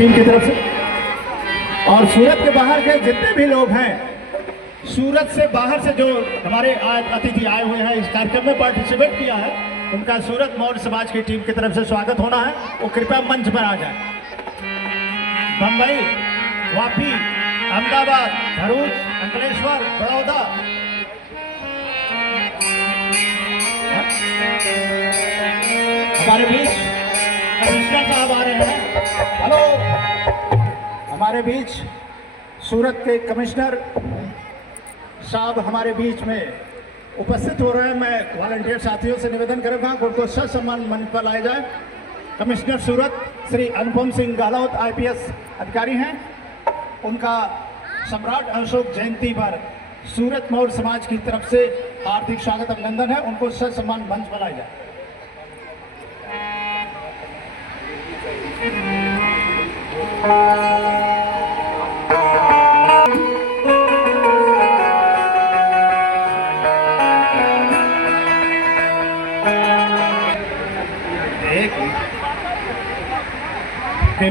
Team की तरफ से। और सूरत के बाहर के जितने भी लोग हैं, सूरत से बाहर से जो हमारे अतिथि आए हुए हैं, इस कार्यक्रम में पार्टिसिपेट किया है, उनका सूरत मौर्य समाज की टीम की तरफ से स्वागत होना है। वो कृपया मंच पर आ जाए। बम्बई, वापी, अहमदाबाद, भरूच, अंकलेश्वर, बड़ौदा, हमारे बीच कमिश्नर साहब आ रहे हैं। हेलो, हमारे बीच सूरत के कमिश्नर साहब हमारे बीच में उपस्थित हो रहे हैं। मैं वॉलंटियर साथियों से निवेदन करूंगा कि उनको सम्मान मंच पर लाया जाए। कमिश्नर सूरत श्री अनुपम सिंह गहलोत IPS अधिकारी हैं। उनका सम्राट अशोक जयंती पर सूरत मौर्य समाज की तरफ से हार्दिक स्वागत अभिनंदन है। उनको सम्मान मंच पर लाया जाए।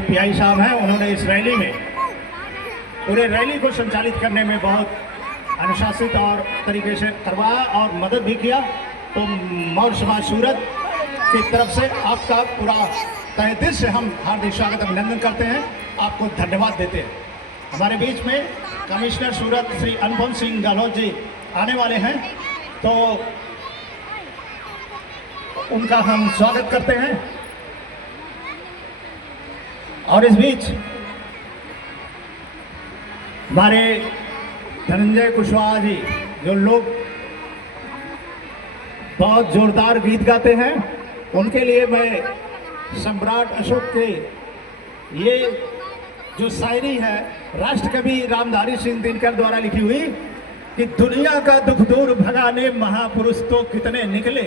PI साहब हैं, उन्होंने इस रैली में पूरे रैली को संचालित करने में बहुत अनुशासित और तरीके से करवाया और मदद भी किया। तो मौर्य समाज सूरत की तरफ से आपका पूरा तहे दिल से हम हार्दिक स्वागत अभिनंदन करते हैं, आपको धन्यवाद देते हैं। हमारे बीच में कमिश्नर सूरत श्री अनुपम सिंह गहलोत जी आने वाले हैं, तो उनका हम स्वागत करते हैं। और इस बीच हमारे धनंजय कुशवाहा जी, जो लोग बहुत जोरदार गीत गाते हैं, उनके लिए मैं सम्राट अशोक के ये जो शायरी है राष्ट्रकवि रामधारी सिंह दिनकर द्वारा लिखी हुई कि दुनिया का दुख दूर भगाने महापुरुष तो कितने निकले,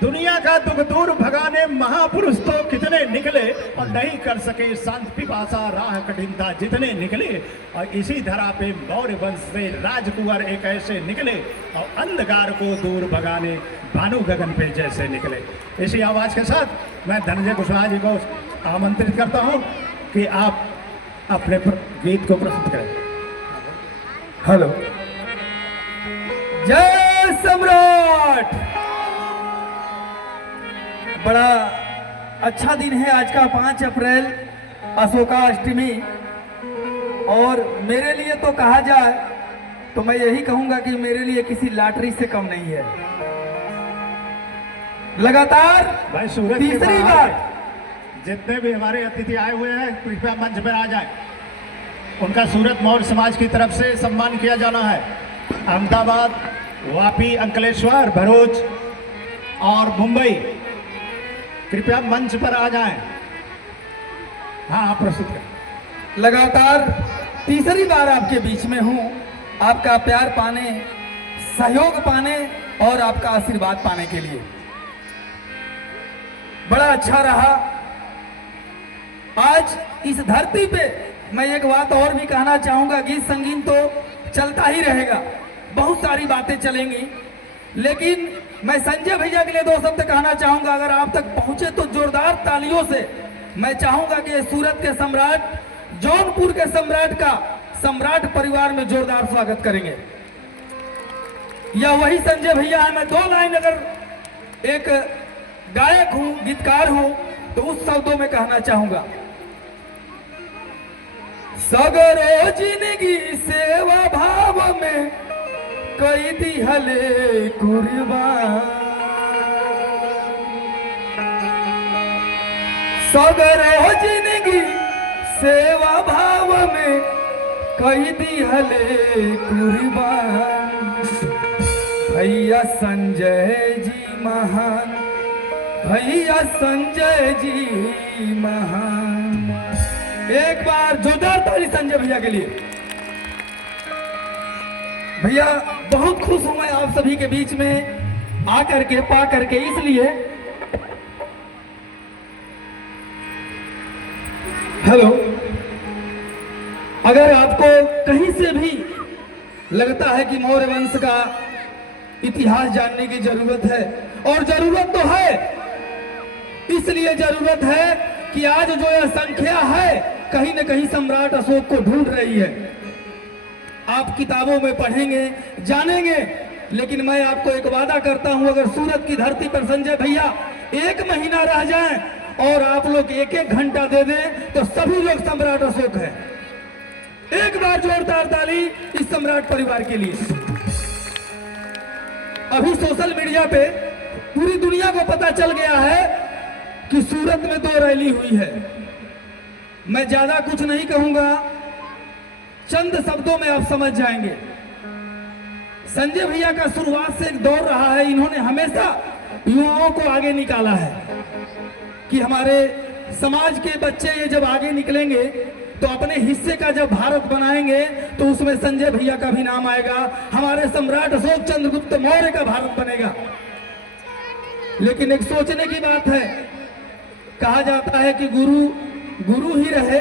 दुनिया का दुख दूर भगाने महापुरुष तो कितने निकले, और नहीं कर सके शांत पिपासा राह कठिनता जितने निकले, और इसी धरा पे मौर्य वंश से राजकुंवर एक ऐसे निकले, और अंधकार को दूर भगाने भानु गगन पे जैसे निकले। इसी आवाज के साथ मैं धनंजय कुशवाहा जी को आमंत्रित करता हूं कि आप अपने गीत को प्रस्तुत करें। हेलो, जय सम्राट। बड़ा अच्छा दिन है आज का 5 अप्रैल, अशोका अष्टमी। और मेरे लिए तो कहा जाए तो मैं यही कहूंगा कि मेरे लिए किसी लॉटरी से कम नहीं है। लगातार तीसरी बार जितने भी हमारे अतिथि आए हुए हैं कृपया मंच पर आ जाएं। उनका सूरत मौर्य समाज की तरफ से सम्मान किया जाना है। अहमदाबाद, वापी, अंकलेश्वर, भरूच और मुंबई, कृपया मंच पर आ जाएं। हाँ, आप प्रस्तुत करें। लगातार तीसरी बार आपके बीच में हूं, आपका प्यार पाने, सहयोग पाने और आपका आशीर्वाद पाने के लिए। बड़ा अच्छा रहा। आज इस धरती पे मैं एक बात और भी कहना चाहूंगा, गीत संगीत तो चलता ही रहेगा, बहुत सारी बातें चलेंगी, लेकिन मैं संजय भैया के लिए 2 शब्द कहना चाहूंगा। अगर आप तक पहुंचे तो जोरदार तालियों से मैं चाहूंगा कि सूरत के सम्राट, जौनपुर के सम्राट का सम्राट परिवार में जोरदार स्वागत करेंगे। या वही संजय भैया है। मैं 2 लाइन, अगर एक गायक हूं, गीतकार हूं, तो उस शब्दों में कहना चाहूंगा। सगरो जिंदगी सेवा भाव में कई दिहले कुर्बान, सगरो जिंदगी सेवा भाव में कई दिहले कुर्बान। भैया संजय जी महान, भैया संजय जी महान। एक बार जोरदार ताली संजय भैया के लिए। भैया बहुत खुश हूं मैं आप सभी के बीच में आकर के, पा करके, इसलिए हेलो, अगर आपको कहीं से भी लगता है कि मौर्य वंश का इतिहास जानने की जरूरत है, और जरूरत तो है, इसलिए जरूरत है कि आज जो यह संख्या है कहीं न कहीं सम्राट अशोक को ढूंढ रही है। आप किताबों में पढ़ेंगे, जानेंगे, लेकिन मैं आपको एक वादा करता हूं, अगर सूरत की धरती पर संजय भैया 1 महीना रह जाएं और आप लोग 1-1 घंटा दे दें तो सभी लोग सम्राट अशोक है। एक बार जोरदार ताली इस सम्राट परिवार के लिए। अभी सोशल मीडिया पे पूरी दुनिया को पता चल गया है कि सूरत में 2 रैली हुई है। मैं ज्यादा कुछ नहीं कहूंगा, चंद शब्दों में आप समझ जाएंगे। संजय भैया का शुरुआत से एक दौर रहा है, इन्होंने हमेशा युवाओं को आगे निकाला है कि हमारे समाज के बच्चे ये जब आगे निकलेंगे तो अपने हिस्से का जब भारत बनाएंगे तो उसमें संजय भैया का भी नाम आएगा, हमारे सम्राट अशोक चंद्रगुप्त मौर्य का भारत बनेगा। लेकिन एक सोचने की बात है, कहा जाता है कि गुरु गुरु ही रहे।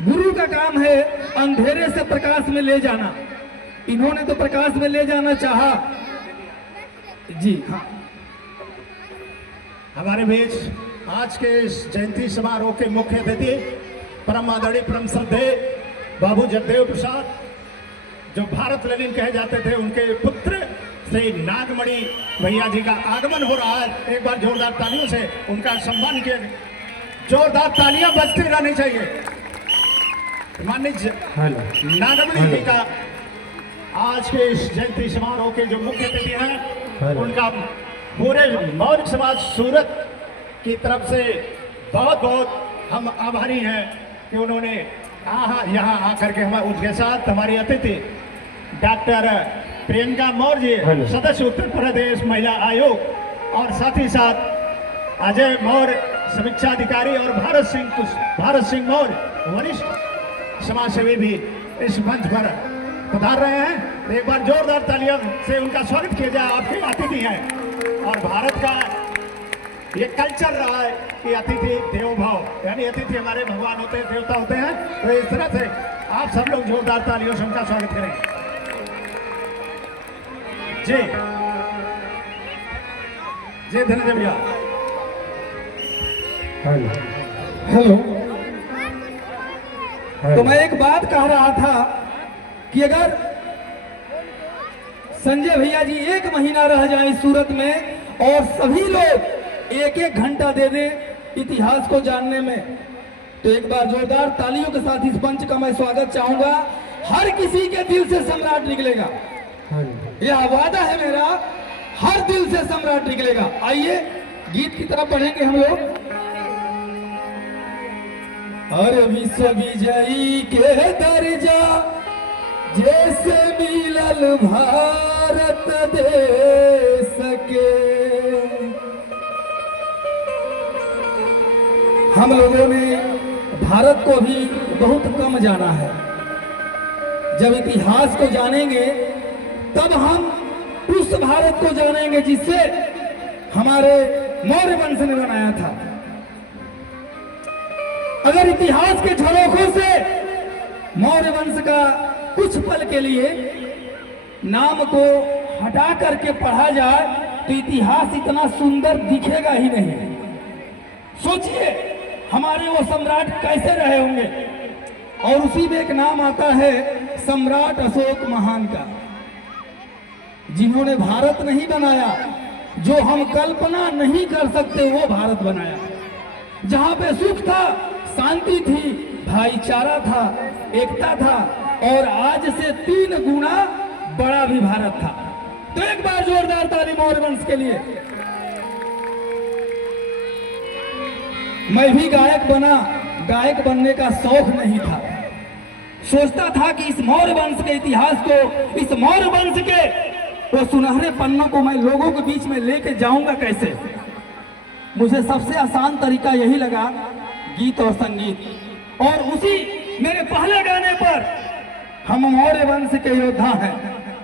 गुरु का काम है अंधेरे से प्रकाश में ले जाना। इन्होंने तो प्रकाश में ले जाना चाहा। जी हाँ, हमारे बीच आज के इस जयंती समारोह के मुख्य अतिथि परम आदरणीय परम श्रद्धेय बाबू जगदेव प्रसाद, जो भारत ललिन कहे जाते थे, उनके पुत्र श्री नागमणि भैया जी का आगमन हो रहा है। एक बार जोरदार तालियों से उनका सम्मान किया। जोरदार तालियां बजती रहनी चाहिए। माननीय नागमणि जी का आज के इस जयंती समारोह के जो मुख्य अतिथि हैं, उनका पूरे मौर्य समाज सूरत की तरफ से बहुत बहुत हम आभारी हैं कि उन्होंने यहाँ आकर के हम उनके साथ हमारी अतिथि डॉक्टर प्रियंका मौर्य जी, सदस्य उत्तर प्रदेश महिला आयोग, और साथ ही साथ अजय मौर्य समीक्षा अधिकारी और भारत सिंह मौर्य वरिष्ठ समाज सेवी भी इस मंच पर पधार रहे हैं। तो एक बार जोरदार तालियों से उनका स्वागत किया जाए। आपके अतिथि हैं और भारत का ये कल्चर रहा है कि अतिथि देवो भव, यानी अतिथि हमारे भगवान होते हैं, देवता होते हैं। तो इस तरह से आप सब लोग जोरदार तालियों से उनका स्वागत करें। जी जी, धन्यवाद भैया। हेलो, तो मैं एक बात कह रहा था कि अगर संजय भैया जी 1 महीना रह जाए सूरत में और सभी लोग 1-1 घंटा दे दें इतिहास को जानने में, तो एक बार जोरदार तालियों के साथ इस मंच का मैं स्वागत चाहूंगा। हर किसी के दिल से सम्राट निकलेगा, यह वादा है मेरा, हर दिल से सम्राट निकलेगा। आइए गीत की तरफ बढ़ेंगे हम लोग। अरे विश्व विजयी के दर्जा जैसे मिलल भारत देश के, हम लोगों ने भारत को भी बहुत कम जाना है। जब इतिहास को जानेंगे तब हम उस भारत को जानेंगे जिसे हमारे मौर्य वंश ने बनाया था। अगर इतिहास के झरोखों से मौर्य वंश का कुछ पल के लिए नाम को हटा करके पढ़ा जाए तो इतिहास इतना सुंदर दिखेगा ही नहीं। सोचिए हमारे वो सम्राट कैसे रहे होंगे, और उसी में एक नाम आता है सम्राट अशोक महान का, जिन्होंने भारत नहीं बनाया, जो हम कल्पना नहीं कर सकते वो भारत बनाया, जहां पे सुख था, शांति थी, भाईचारा था, एकता था, और आज से 3 गुना बड़ा भी भारत था। तो एक बार जोरदार ताली मौर्य वंश के लिए। मैं भी गायक बना, गायक बनने का शौक नहीं था। सोचता था कि इस मौर्य वंश के इतिहास को, इस मौर्य वंश के वो सुनहरे पन्नों को मैं लोगों के बीच में लेके जाऊंगा कैसे। मुझे सबसे आसान तरीका यही लगा, गीत और संगीत। और उसी मेरे पहले गाने पर, हम मौर्य वंश के योद्धा हैं,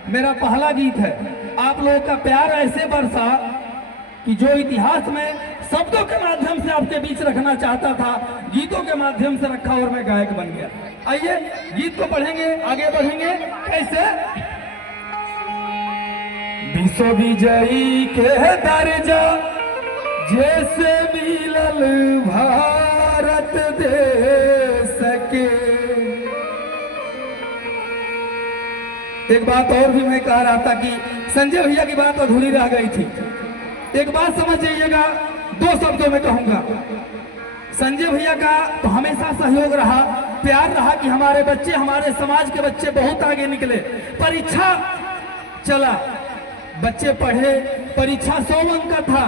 मेरा पहला गीत है। आप लोगों का प्यार ऐसे बरसा कि जो इतिहास में शब्दों के माध्यम से आपके बीच रखना चाहता था, गीतों के माध्यम से रखा और मैं गायक बन गया। आइए गीत को पढ़ेंगे, आगे बढ़ेंगे। कैसे? विश्व विजयी के दर्जा जैसे मिलल भारत देश एक बात और भी मैं कह रहा था कि संजय भैया की बात अधूरी रह गई थी। एक बात समझ जाइएगा, 2 शब्दों में कहूंगा। संजय भैया का तो हमेशा सहयोग रहा, प्यार रहा कि हमारे बच्चे, हमारे समाज के बच्चे बहुत आगे निकले। परीक्षा चला, बच्चे पढ़े, परीक्षा 100 अंक का था,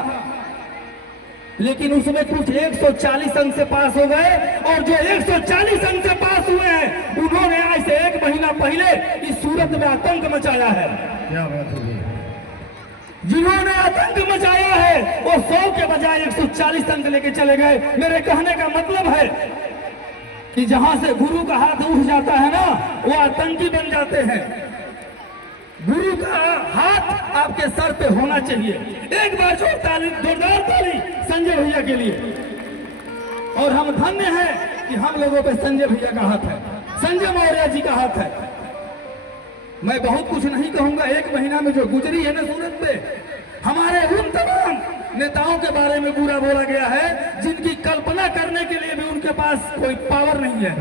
लेकिन उसमें कुछ 140 अंक से पास हो गए, और जो 140 अंक से पास हुए हैं उन्होंने आज से 1 महीना पहले इस सूरत में आतंक मचाया है। क्या बात है। जिन्होंने आतंक मचाया है वो 100 के बजाय 140 अंक लेके चले गए। मेरे कहने का मतलब है कि जहां से गुरु का हाथ उठ जाता है ना, वो आतंकी बन जाते हैं। गुरु का हाथ आपके सर पे होना चाहिए। एक बार जोरदार ताली संजय भैया के लिए। और हम धन्य हैं कि हम लोगों पे संजय भैया का हाथ है, संजय मौर्य जी का हाथ है। मैं बहुत कुछ नहीं कहूंगा। 1 महीना में जो गुजरी है ना सूरत पे, हमारे उन तमाम नेताओं के बारे में बुरा बोला गया है जिनकी कल्पना करने के लिए भी उनके पास कोई पावर नहीं है।